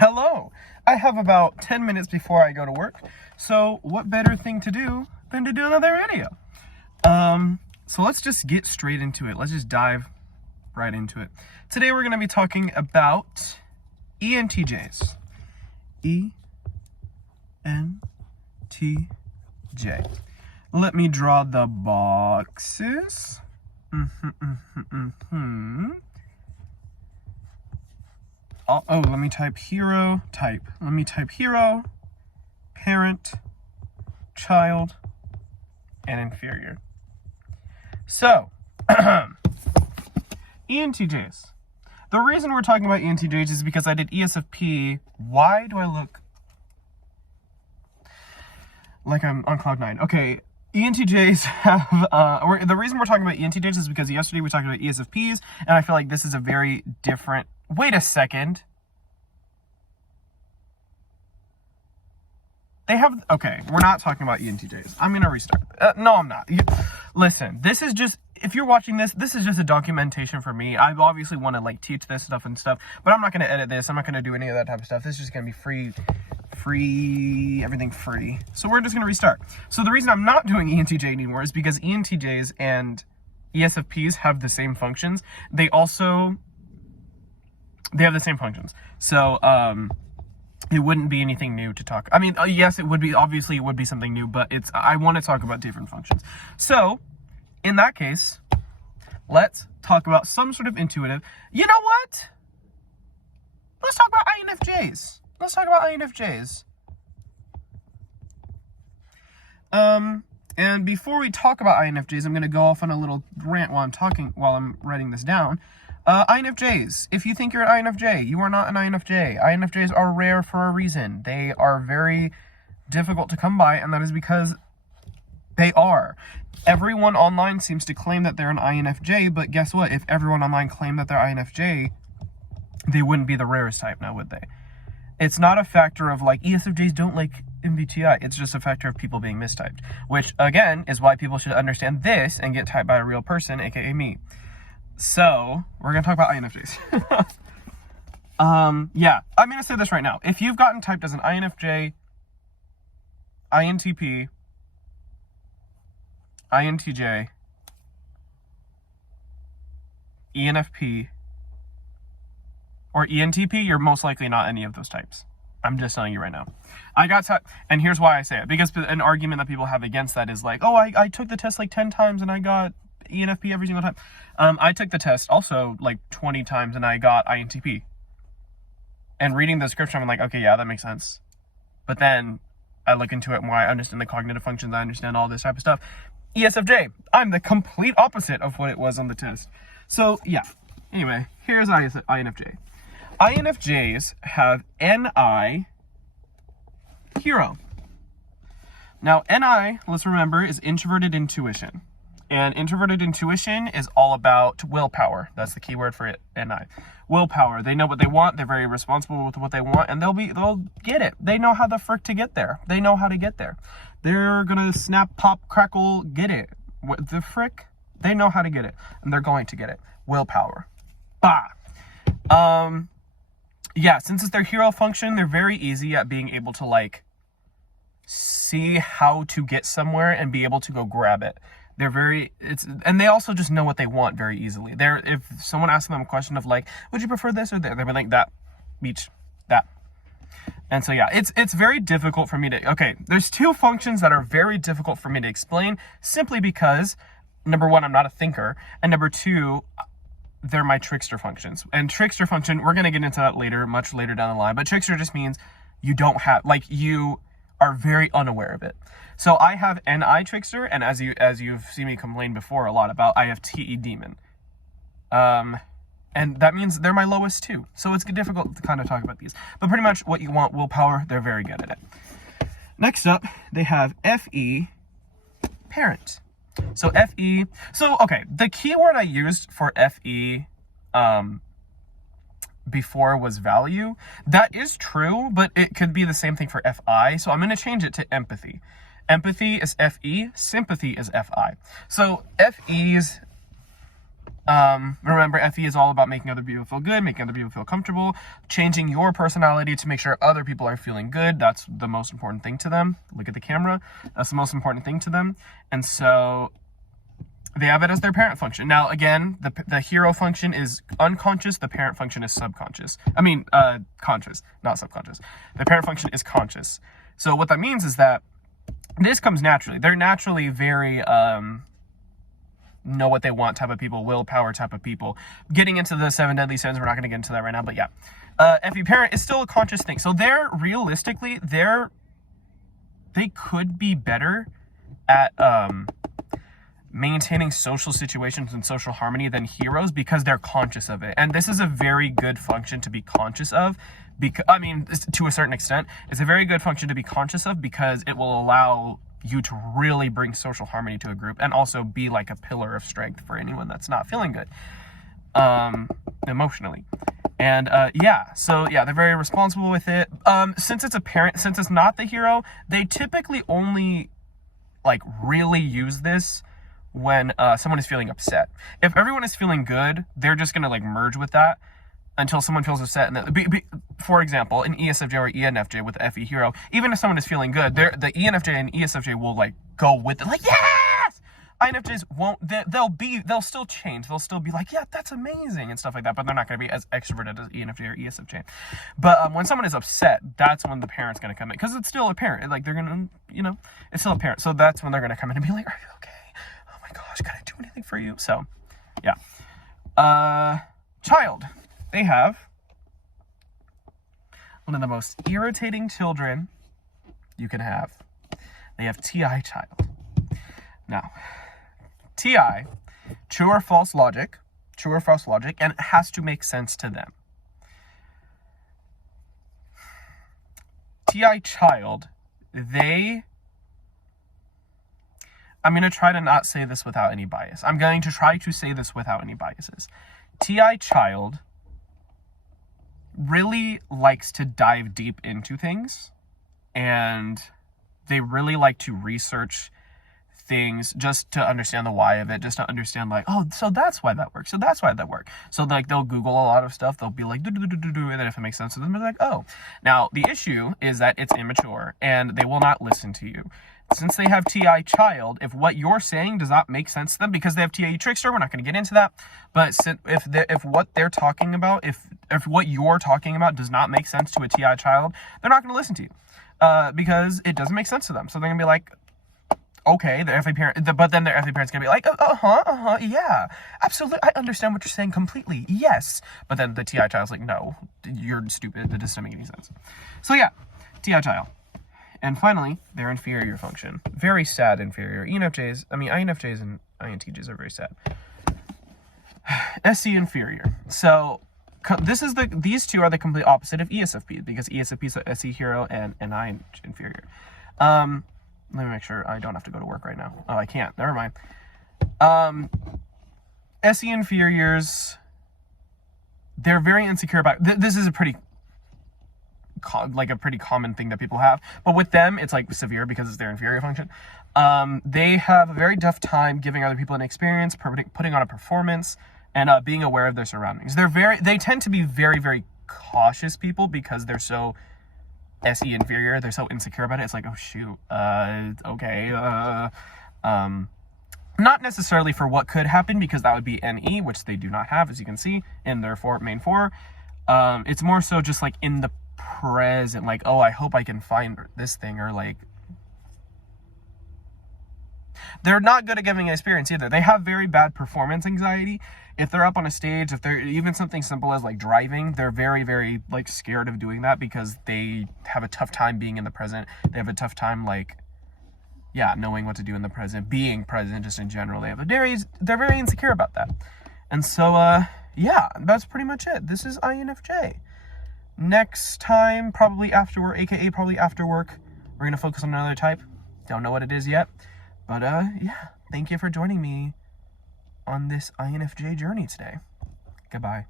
Hello! I have about 10 minutes before I go to work, so what better thing to do than to do another video? So let's just get straight into it. Let's just dive right into it. Today we're going to be talking about ENTJs. E-N-T-J. Let me draw the boxes. Oh, let me type hero, Let me type hero, parent, child, and inferior. So, ENTJs. The reason we're talking about ENTJs is because I did ESFP. Why do I look like I'm on cloud 9? Okay, ENTJs have, the reason we're talking about ENTJs is because yesterday we talked about ESFPs, and I feel like this is a very different. Wait a second. Okay, we're not talking about ENTJs. I'm going to restart. No, I'm not. Listen, this is just, if you're watching this is just a documentation for me. I obviously want to like teach this stuff and stuff, but I'm not going to edit this. I'm not going to do any of that type of stuff. This is just going to be free, everything free. So we're just going to restart. So the reason I'm not doing ENTJ anymore is because ENTJs and ESFPs have the same functions. They have the same functions. So, it wouldn't be anything new to talk. I mean, yes, it would be, obviously it would be something new, but I want to talk about different functions. So, in that case, let's talk about some sort of intuitive. You know what? Let's talk about INFJs. And before we talk about INFJs, I'm going to go off on a little rant while I'm writing this down. INFJs. If you think you're an INFJ, you are not an INFJ. INFJs are rare for a reason. They are very difficult to come by, and that is because they are. Everyone online seems to claim that they're an INFJ, but guess what? If everyone online claimed that they're INFJ, they wouldn't be the rarest type now, would they? It's not a factor of like, ESFJs don't like MBTI. It's just a factor of people being mistyped, which again is why people should understand this and get typed by a real person, aka me. So, we're going to talk about INFJs. Yeah, I'm going to say this right now. If you've gotten typed as an INFJ, INTP, INTJ, ENFP, or ENTP, you're most likely not any of those types. I'm just telling you right now. I got typed, and here's why I say it. Because an argument that people have against that is like, oh, I took the test like 10 times and I got ENFP every single time. I took the test also like 20 times and I got INTP. And reading the description, I'm like, okay, yeah, that makes sense. But then I look into it more, I understand the cognitive functions, I understand all this type of stuff. ESFJ, I'm the complete opposite of what it was on the test. So, yeah. Anyway, here's INFJ. INFJs have NI, hero. Now, NI, let's remember, is introverted intuition. And introverted intuition is all about willpower. That's the key word for it, NI. Willpower. They know what they want. They're very responsible with what they want, and they'll get it. They know how the frick to get there. They know how to get there. They're gonna snap, pop, crackle, get it. What the frick? They know how to get it, and they're going to get it. Willpower. Bah. Yeah, since it's their hero function, they're very easy at being able to like see how to get somewhere and be able to go grab it. And they also just know what they want very easily. If someone asks them a question of like, would you prefer this or that? They'll be like, that, beach, that. And so, yeah, it's very difficult for me to, okay, there's two functions that are very difficult for me to explain simply because, number one, I'm not a thinker, and number two, they're my trickster functions. And trickster function, we're going to get into that later, much later down the line, but trickster just means you don't have, like, you are very unaware of it. So I have NI trickster, and as you've seen me complain before a lot about, I have TE demon. And that means they're my lowest too. So it's difficult to kind of talk about these. But pretty much what you want, willpower, they're very good at it. Next up, they have FE parent. So FE, okay, the keyword I used for FE before was value. That is true, but it could be the same thing for FI. So I'm going to change it to empathy. Empathy is FE, sympathy is FI. So FEs Remember, FE is all about making other people feel good, making other people feel comfortable, changing your personality to make sure other people are feeling good. That's the most important thing to them. Look at the camera. That's the most important thing to them. And so they have it as their parent function. Now, again, the hero function is unconscious. The parent function is subconscious. Conscious, not subconscious. The parent function is conscious. So what that means is that this comes naturally. They're naturally very, know what they want type of people, willpower type of people. Getting into the 7 deadly sins, we're not going to get into that right now, but yeah. FE parent is still a conscious thing. So they could be better at maintaining social situations and social harmony than heroes because they're conscious of it. And this is a very good function to be conscious of. To a certain extent, it's a very good function to be conscious of because it will allow you to really bring social harmony to a group and also be like a pillar of strength for anyone that's not feeling good emotionally. And they're very responsible with it. Since it's not the hero, they typically only like really use this when someone is feeling upset. If everyone is feeling good, they're just gonna like merge with that until someone feels upset. And for example, in ESFJ or ENFJ with the FE hero, even if someone is feeling good, the ENFJ and ESFJ will like go with it, like yes. INFJs won't. They'll still change. They'll still be like, yeah, that's amazing and stuff like that. But they're not going to be as extroverted as ENFJ or ESFJ. But when someone is upset, that's when the parent's going to come in because it's still a parent. Like they're gonna, it's still a parent. So that's when they're going to come in and be like, are you okay? Oh my gosh, can I do anything for you? So, yeah. Child. They have one of the most irritating children you can have. They have TI child. Now, TI, true or false logic, and it has to make sense to them. TI child, I'm going to try to not say this without any bias. I'm going to try to say this without any biases. TI child really likes to dive deep into things, and they really like to research things just to understand the why of it, just to understand like, oh, so that's why that works. So that's why that worked. So like they'll Google a lot of stuff. They'll be like, and then if it makes sense to them, they're like, oh. Now the issue is that it's immature and they will not listen to you. Since they have TI child, if what you're saying does not make sense to them, because they have TI trickster, we're not going to get into that. But if what they're talking about, if what you're talking about does not make sense to a TI child, they're not going to listen to you because it doesn't make sense to them. So they're going to be like, okay, the FA parent, but then their FA parent's going to be like, yeah, absolutely, I understand what you're saying completely, yes. But then the TI child's like, no, you're stupid, that doesn't make any sense. So yeah, TI child. And finally, their inferior function. Very sad inferior. INFJs and INTJs are very sad. SC inferior. So these two are the complete opposite of ESFP because ESFP is a SC hero and I inferior. Let me make sure I don't have to go to work right now. Oh, I can't. Never mind. SC inferiors, they're very insecure about. This is a pretty common thing that people have, but with them it's like severe because it's their inferior function. They have a very tough time giving other people an experience, putting on a performance, and being aware of their surroundings. They tend to be very, very cautious people because they're so SE inferior. They're so insecure about it. It's like, oh shoot, okay. Not necessarily for what could happen because that would be NE, which they do not have, as you can see in their main four. It's more so just like in the present, like, oh, I hope I can find this thing, or like they're not good at giving an experience either. They have very bad performance anxiety. If they're up on a stage, if they're even something simple as like driving, they're very, very like scared of doing that because they have a tough time being in the present. They have a tough time knowing what to do in the present, being present just in general. They're very insecure about that. And so that's pretty much it. This is INFJ. Next time, probably after work, we're going to focus on another type. Don't know what it is yet. But, thank you for joining me on this INFJ journey today. Goodbye.